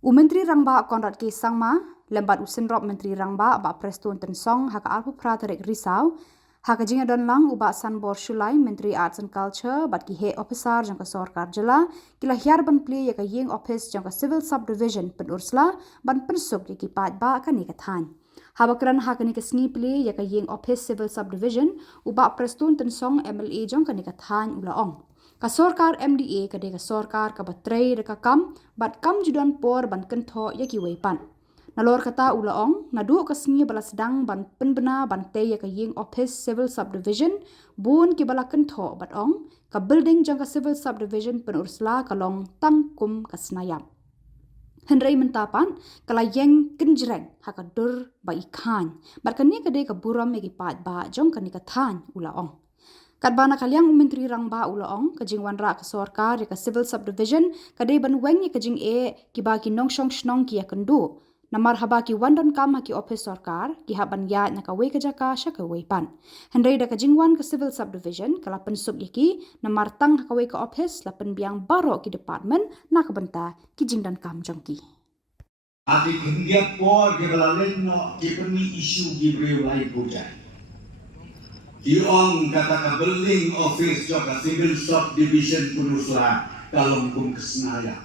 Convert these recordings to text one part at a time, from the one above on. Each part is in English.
Myntri Rangbah Konrad ke Sangma, lembat usenrop Menteri Rangbah aba Preston Tensong haka alpu praterik risau, haka jinga donlang uba Khuborjylla Menteri Arts and Culture bat ki he officer jangka Khuborkhasi kila hiar ban Plie yaka Iing Ophis jangka Civil Subdivision Pynursla ban pensuk yaki pat ba kani kathan. Habakran haka ni kesngi Plie yaka Iing Ophis Civil Subdivision uba Preston Tensong MLA jangka ni kathan ulaong. Ka sorkar MDA kade ka sorkar ka batrei reka kam bat kam judan por ban kentho yaki weipan. Nalor kata ulaong nadu ka sengi bala sedang ban penbena ban te yaka Iing Ophis Civil Subdivision bun ki bala kentho bat ong ka building jangka Civil Subdivision Pynursla kalong tangkum ka senayam. Henry mentapan kala yang kenjreng haka dur ba ikan bat kani kade ka buram yaki pat ba jong kani kathan ulaong. Kadbana kaliang Myntri Rangbah ulaong kajing wanra ka sorkar ka Civil Subdivision kadai ban weng kajing ki ba ki nongshong shnong ki yakendu namar haba ki wandon kam haki Ophis sorkar ki haban ya na ka we kajaka sya ka weipan hendai da kajing wan ka Civil Subdivision kala pensuk yaki namar tang haka we ka Ophis la penbiang baro ki department na ka benta ki jingdan kam jongki ati kundiat por ke balalen no ke permi isu ki brewai pujai Iing kata ka building office joka Civil Subdivision Pynursla dalam kum kesenaya.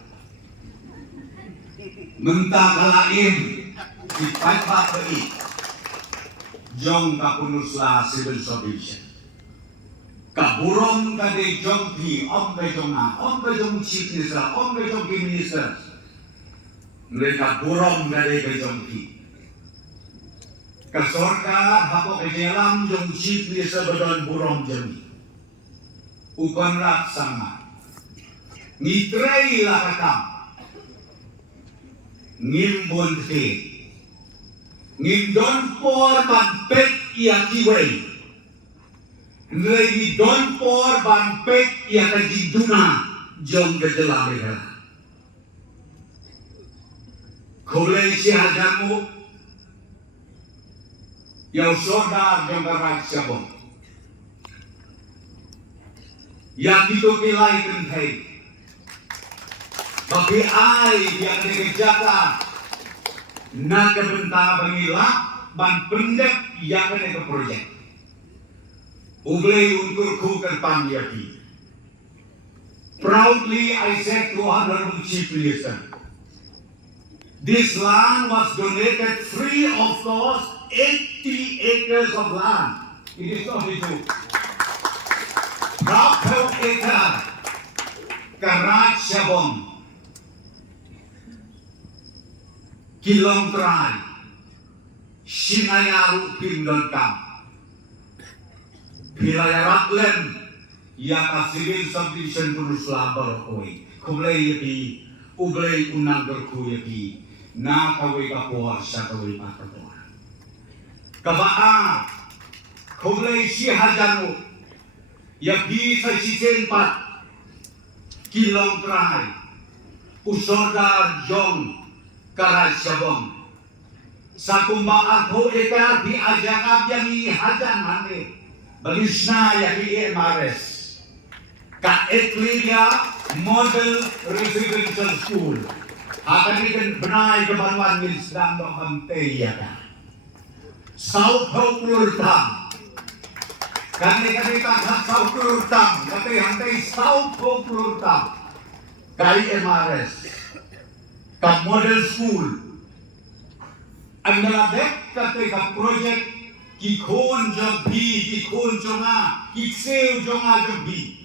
Mentah kalain di paipa kei jong ka Pynursla Civil Subdivision. Kaburon kade jong pi om ka jong chief minister, om ka jong minister. Mereka buron kade ka jong pi. Kasorkar hako kejelam jong chief minister bedon burong jemi. Ukon rak sama. Ngitrei lah kakam. Ngimbun he. Ngindon por ban pek ia kiwei. Nrei don por ban pek ia kajiduna jong kejelam mereka. Kulai si hajamu yang sodar jongkar rakyabong. Yang itu kilai kentai. Bagi ai yang dikejata nak kebenta bangila ban pendek yang kena ke projek. Ublei untuk ku kerpan yaki. Proudly I said to Honorable Chief Minister, this land was donated free of cost 80 acres of land. It is not a joke. Berapa acre Karat Syabong, Kilong Trai, Sinayaru Pindon Kam, Pilayarat Len, Yaka Civil Subdivision Pynursla Barokoi, Kublai Yaki, Ublai Unang Gerku Yaki, Na Kawai Kapuar Syakawai Pakapuar. Kabaa, kumlay si hajanu, yabi sa sisenpat, kilong tray, usoda jong karay syabong. Sa kumbaan ho eka di ajak yang ini hajan hane, balis na yaki MRS. Ka Ekliria Model Residential School, akan ikan benai kebanuan sedang dokantai ya kan. South Khubor kami tak South Khubor tapi hantai South Khubor kali MRS ka model school anda dek ketika projek kikon jombi kikon jonga kikseu jonga jombi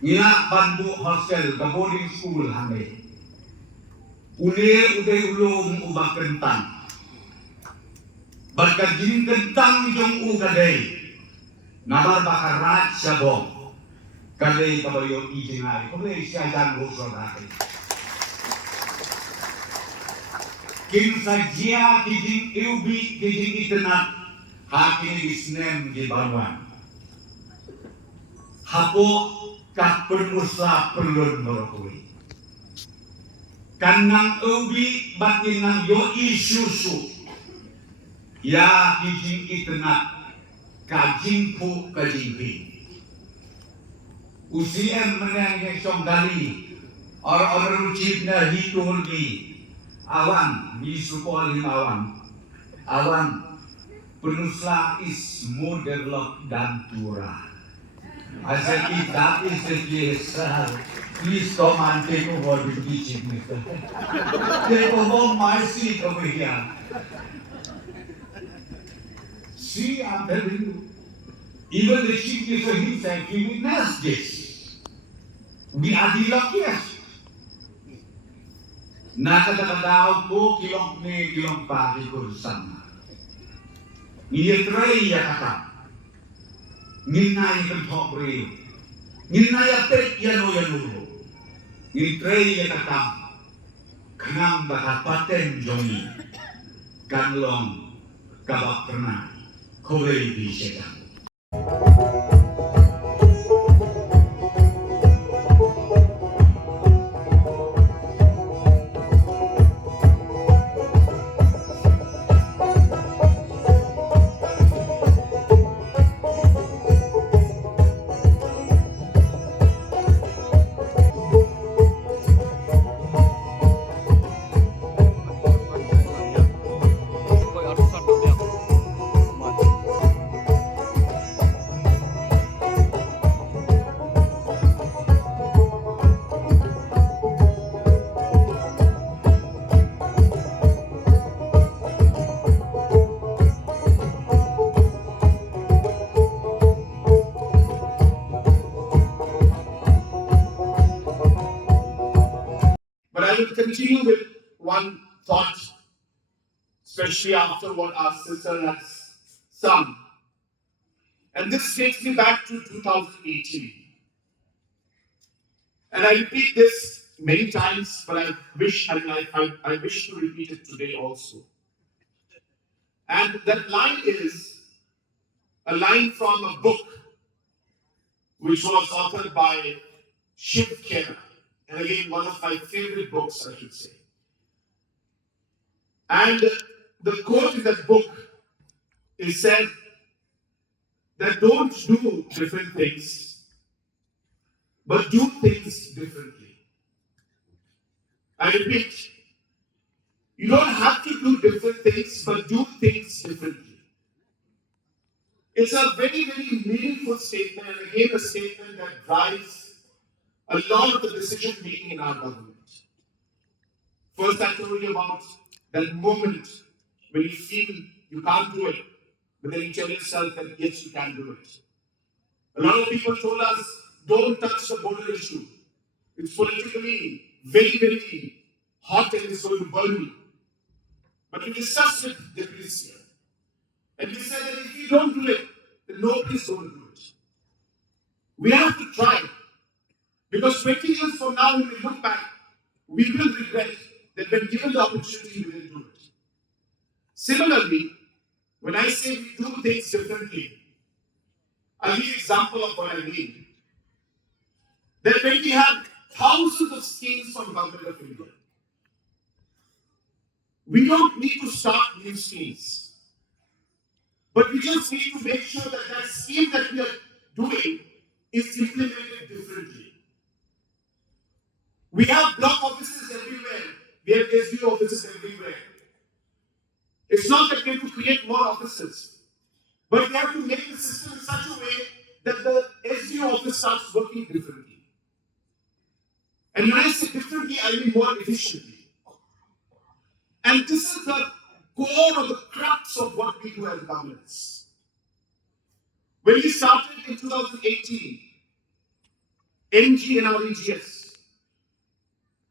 ngina bandu hostel ka boarding school hantai ude ulum ubah kentang Barka jing kentang jong ugadai, nabar bakar rat sabong, kadai kabayo ijingai, kadai siajan bosodai. Kim sajia kijing ubi kijing itenat, hakin isnem di baruan. Hapo kah Pynursla perlun merokoi. Kanang ubi batin nang yo isusu. Ya kijing itenat kajing pu kajing pi. Usiem menang yang song dari orang-orang chief NEHU Awan, Bisupol Himawan. Awan, Pynursla is more developed than Tura. I said, if that is the case, please come and take over the teaching. Take over my seat over here. See, I'm telling you, even the chief minister himself, he witnessed this. We are the luckiest. Nakatagadaw ko kilong ni kilong pagi ko sama. Ngiyatray yakata. Nginay kan thokre. Nginay apet yano yano. Ngitray yakata. Kanang bakapaten jongi. Kanlong kabak pernah. Khuborjylla bisa. But I will continue with one thought, especially after what our sister has sung. And this takes me back to 2018. And I repeat this many times, but I wish to repeat it today also. And that line is a line from a book which was authored by Shillong. And again, one of my favorite books, I should say. And the quote in that book is said that don't do different things, but do things differently. I repeat, you don't have to do different things, but do things differently. It's a very, very meaningful statement, and again, a statement that drives a lot of the decision making in our government. First, I told you about that moment when you feel you can't do it, but then you tell yourself that yes, you can do it. A lot of people told us, don't touch the border issue. It's politically very, very hot and it's going to burn me. But we discussed with the police here. And we said that if you don't do it, then nobody's going to do it. We have to try. Because 20 years from now, when we look back, we will regret that when given the opportunity, we didn't do it. Similarly, when I say we do things differently, I'll give you an example of what I mean. That when we have thousands of schemes from Government of India, we don't need to start new schemes. But we just need to make sure that that scheme that we are doing is implemented differently. We have block offices everywhere. We have SDO offices everywhere. It's not that we have to create more offices, but we have to make the system in such a way that the SDO office starts working differently. And when I say differently, I mean more efficiently. And this is the core or the crux of what we do as governments. When we started in 2018, NG and REGS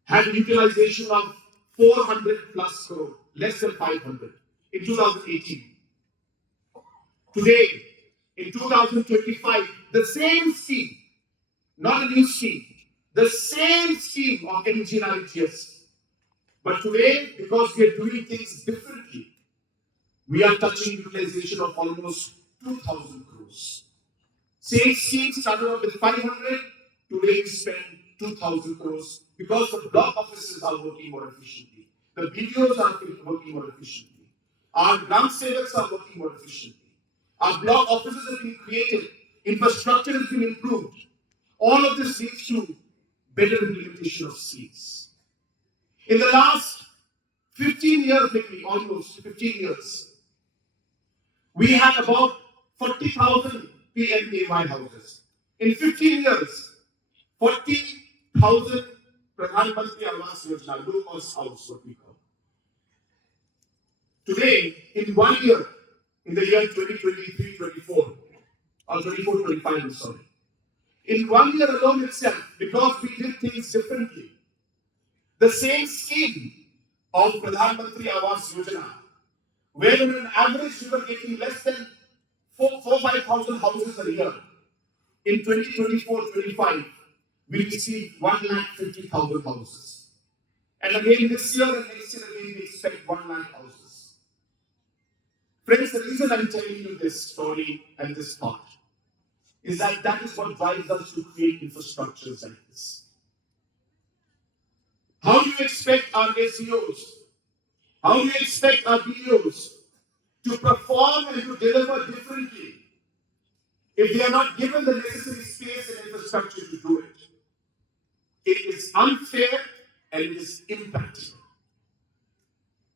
had utilization of 400 plus crore, less than 500 in 2018. Today, in 2025, the same scheme, not a new scheme, the same scheme of NG and REGS. But today, because we are doing things differently, we are touching utilization of almost 2,000 crores. Same scheme started off with 500, today we spend 2,000 crores because the block offices are working more efficiently. The BDOs are working more efficiently. Our Gram Sevaks are working more efficiently. Our block offices have been created. Infrastructure has been improved. All of this leads to better implementation of schemes. In the last 15 years maybe, almost 15 years, we had about 40,000 PMAY houses. In 15 years, 40,000 Pradhan Mantri Awas Yojana, low-cost house, what we call. Today, in 1 year, in the year 2023-24, or 24-25, I'm sorry, in 1 year alone itself, because we did things differently, the same scheme of Pradhan Mantri Awas Yojana, where on an average we were getting less than 5,000 houses a year. In 2024-25, we received 150,000 houses. And again this year and next year again we expect 1 lakh houses. Friends, the reason I'm telling you this story and this thought is that is what drives us to create infrastructures like this. How do you expect our SEOs, how do you expect our BEOs to perform and to deliver differently if they are not given the necessary space and infrastructure to do it? It is unfair and it is impractical.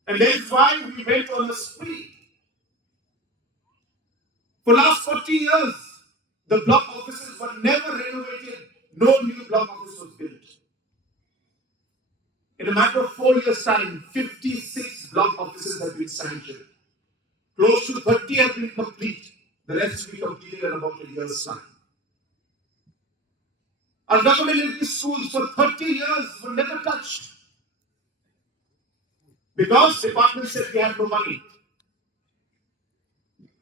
And that is why we went on a spree. For the last 40 years, the block offices were never renovated, no new block office was built. In a matter of 4 years' time, 56 block offices have been sanctioned. Close to 30 have been complete. The rest will be completed in about a year's time. Our government in these schools for 30 years were never touched. Because the department said we had no money.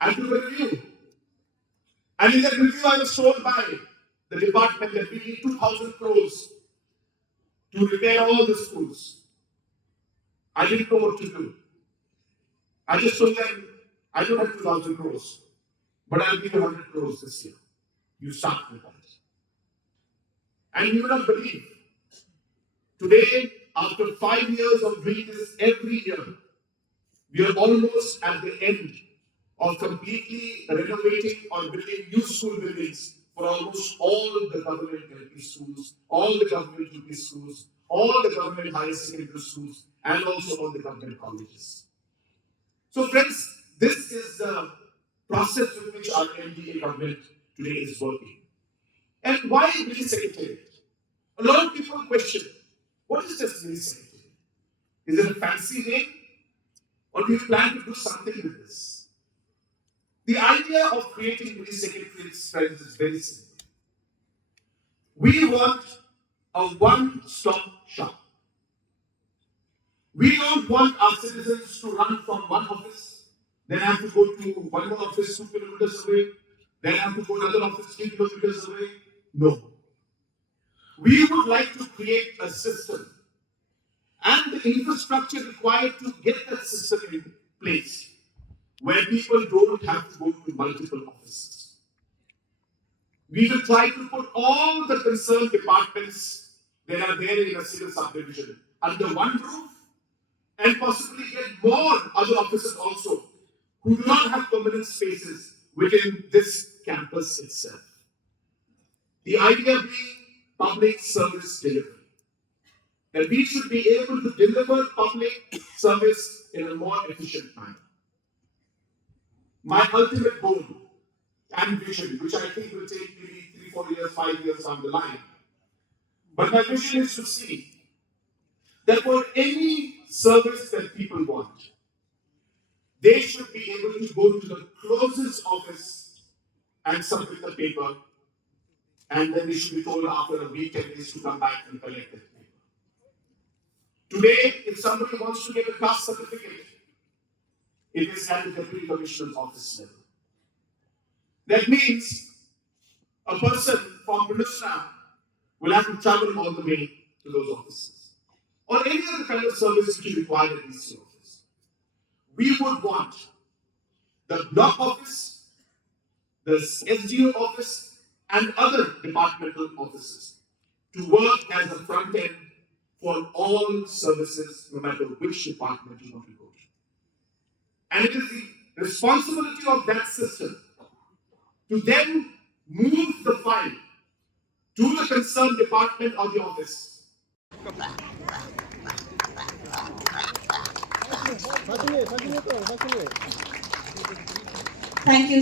And to review. And in that review, I was told by the department that we need 2,000 crores to repair all the schools. I didn't know what to do. I just told them, I don't have 2,000 crores, but I'll give you 100 crores this year. You start with that. And you will not believe, today, after 5 years of doing this every year, we are almost at the end of completely renovating or building new school buildings for almost all the government LP schools, all the government UP schools, all the government higher secondary schools, and also all the government colleges. So friends, this is the process with which our NDA government today is working. And why mini secretariat? A lot of people question, what is this mini secretariat? Is it a fancy name? Or do you plan to do something with this? The idea of creating mini secretariats, friends, is very simple. We want a one-stop shop. We don't want our citizens to run from one office, then have to go to one more office 2 kilometers away, then have to go to another office 3 kilometers away. No. We would like to create a system and the infrastructure required to get that system in place where people don't have to go to multiple offices. We will try to put all the concerned departments that are there in a single subdivision under one roof and possibly get more other offices also who do not have permanent spaces within this campus itself. The idea being public service delivery. That we should be able to deliver public service in a more efficient manner. My ultimate goal and vision, which I think will take maybe 3, 4 years, 5 years down the line, but my vision is to see that for any service that people want, they should be able to go to the closest office and submit the paper, and then they should be told after a week, 10 days to come back and collect it. Today, if somebody wants to get a caste certificate, it is at the Deputy Commissioner's office level. That means a person from Pynursla will have to travel all the way to those offices. Or any other kind of service which is required at these offices. We would want the block office, the SDO office, and other departmental offices to work as a front end for all services, no matter which department you want to go to. And it is the responsibility of that system to then move the file to the concerned department or the office. Thank you.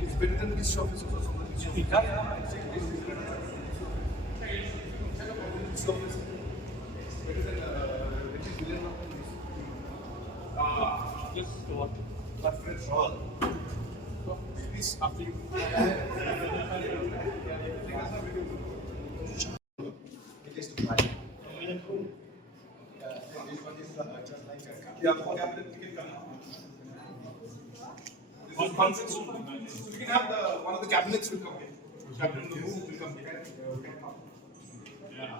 It's better than this office also. Just what? That's French all. This after you. It is to Plie. This one is just like a cabinet. We can come. On conference room. So we can have one of the cabinets will come here. Cabinet NEHU will come here. Yeah.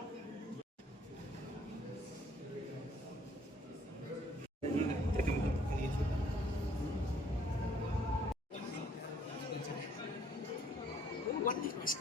What is this?